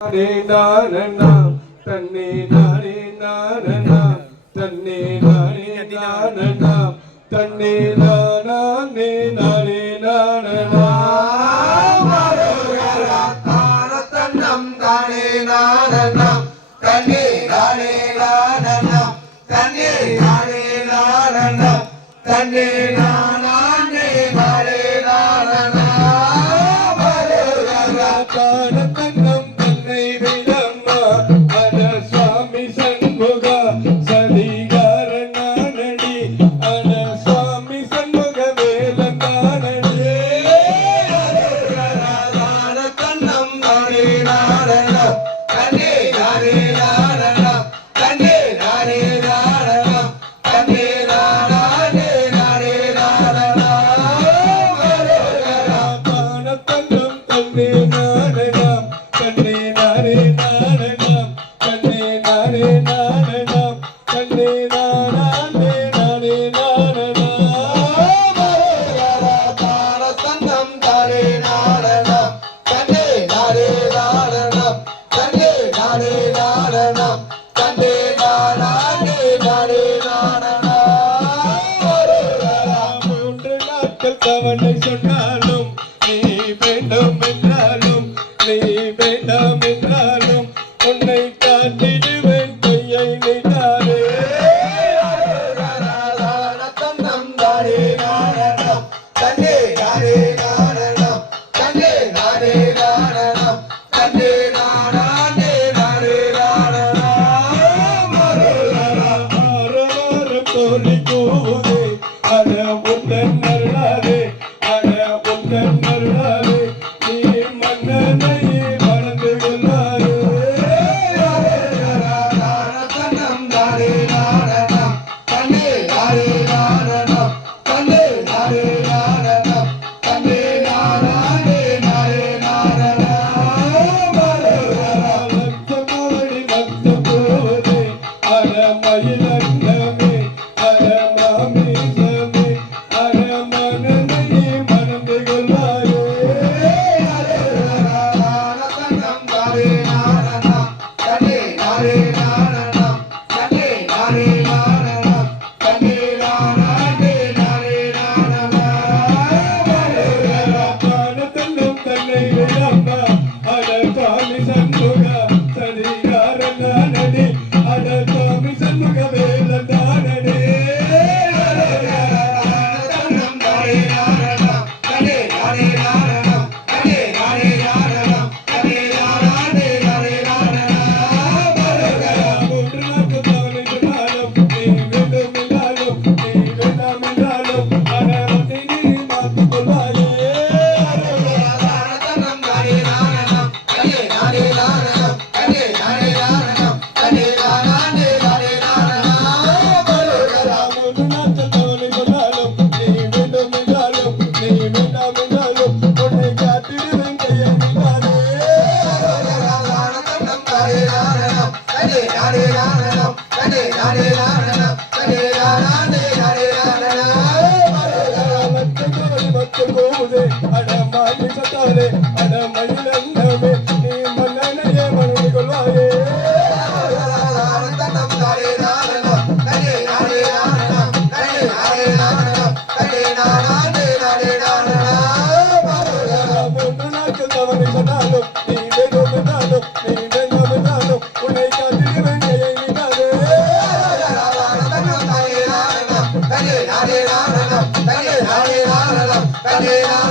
தன்னே நானே நானா தன்னே நானே நானா தன்னே நானே நானே நானா தன்னம் தானே நானா தன்னே நானே நானா தன்னே நானே நானா தன்னே நானே கண்ணே நாரணம் கண்ணே நாரே நாரணம் கண்ணே நாரே நாரணம் கண்ணே நாராண்டே நாரே நாரணம் தார தந்தம் தாரே நாரணம் கண்ணே நாரே நாரணம் கண்ணே நாரே நாரணம் கண்ணே நாராண்டே நாரே நாரணம் மூன்று வேண்டும் என்றாலும் நீ வேண்டாம் என்றாலும் உன்னை கண்ட தெய்வத்தாலே அட மயிலந்தமே நீ மன்னனையே மனைவி கொள்வாயே Yeah.